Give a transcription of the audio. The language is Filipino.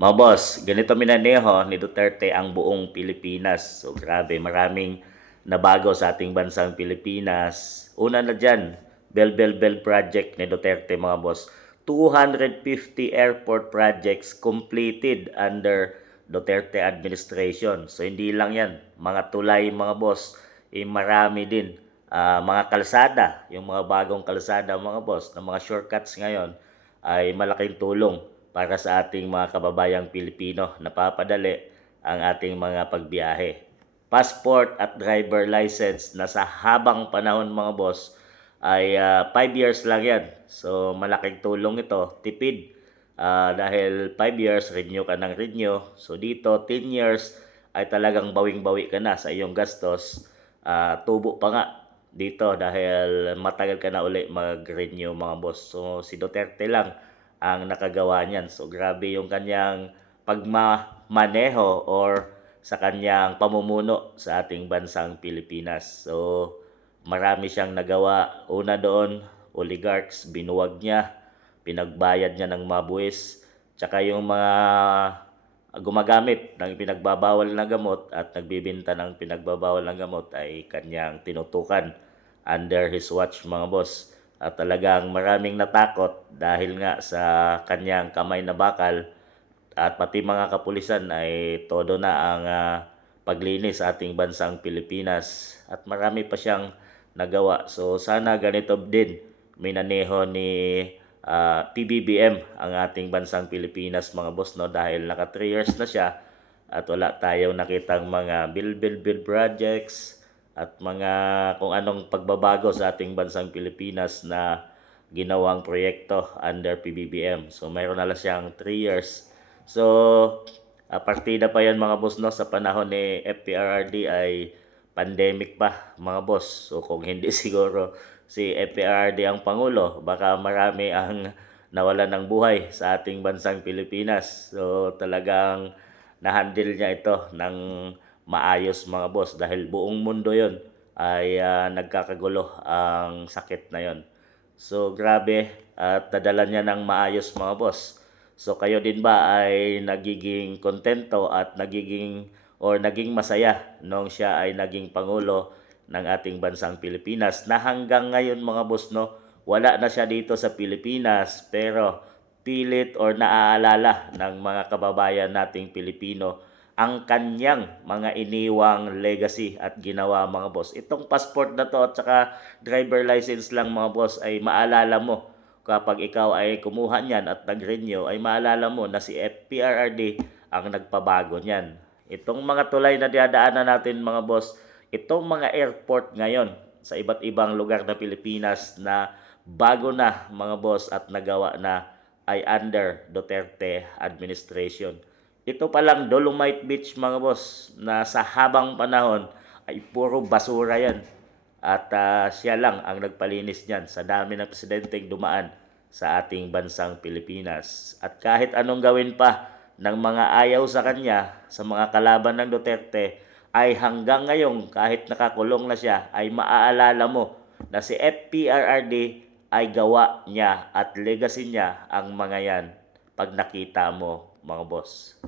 Mga boss, ganito minaneho ni Duterte ang buong Pilipinas. So grabe, maraming nabago sa ating bansang Pilipinas. Una na dyan, Bell Project ni Duterte mga boss. 250 airport projects completed under Duterte administration. So hindi lang yan, mga tulay mga boss, marami din. Mga kalsada, yung mga bagong kalsada mga boss, na mga shortcuts ngayon ay malaking tulong para sa ating mga kababayang Pilipino. Napapadali ang ating mga pagbiyahe. Passport at driver license na sa habang panahon mga boss ay 5 years lang yan. So malaking tulong ito, tipid. Dahil 5 years, renew ka ng renew. So dito, 10 years ay talagang bawing-bawi ka na sa iyong gastos. Tubo pa nga dito dahil matagal ka na uli mag-renew mga boss. So si Duterte lang ang nakagawa niyan. So grabe yung kanyang pagmamaneho or sa kanyang pamumuno sa ating bansang Pilipinas. So marami siyang nagawa. Una doon, oligarchs, binuwag niya, pinagbayad niya ng mabuwis, tsaka yung mga gumagamit ng pinagbabawal na gamot at nagbibenta ng pinagbabawal na gamot ay kanyang tinutukan under his watch mga boss. At talagang maraming natakot dahil nga sa kanyang kamay na bakal at pati mga kapulisan ay todo na ang paglinis sa ating bansang Pilipinas at marami pa siyang nagawa. So sana ganito din minaneho ni PBBM ang ating bansang Pilipinas mga boss, no, dahil naka 3 years na siya at wala tayong nakitang mga build projects at mga kung anong pagbabago sa ating bansang Pilipinas na ginawang proyekto under PBBM. So mayroon na lang siyang 3 years. So partida pa yan mga boss, no, sa panahon ni FPRRD ay pandemic pa mga boss. So kung hindi siguro si FPRRD ang Pangulo, baka marami ang nawalan ng buhay sa ating bansang Pilipinas. So talagang na-handle niya ito ng maayos mga boss dahil buong mundo yon ay nagkakagulo ang sakit na yon. So grabe at nadala niya ng maayos mga boss. So kayo din ba ay nagiging kontento at naging masaya nung siya ay naging pangulo ng ating bansang Pilipinas na hanggang ngayon mga boss, no, wala na siya dito sa Pilipinas pero pilit or naaalala ng mga kababayan nating Pilipino ang kanyang mga iniwang legacy at ginawa mga boss. Itong passport na to at saka driver license lang mga boss ay maalala mo kapag ikaw ay kumuha niyan at nag-renew ay maalala mo na si FPRRD ang nagpabago niyan. Itong mga tulay na dinadaanan natin mga boss, itong mga airport ngayon sa iba't ibang lugar na Pilipinas na bago na mga boss at nagawa na ay under Duterte administration. Ito palang Dolomite Beach mga boss na sa habang panahon ay puro basura yan. At siya lang ang nagpalinis niyan sa dami ng presidenteng dumaan sa ating bansang Pilipinas. At kahit anong gawin pa ng mga ayaw sa kanya, sa mga kalaban ng Duterte, ay hanggang ngayon kahit nakakulong na siya ay maaalala mo na si FPRRD ay gawa niya at legacy niya ang mga yan pag nakita mo mga boss.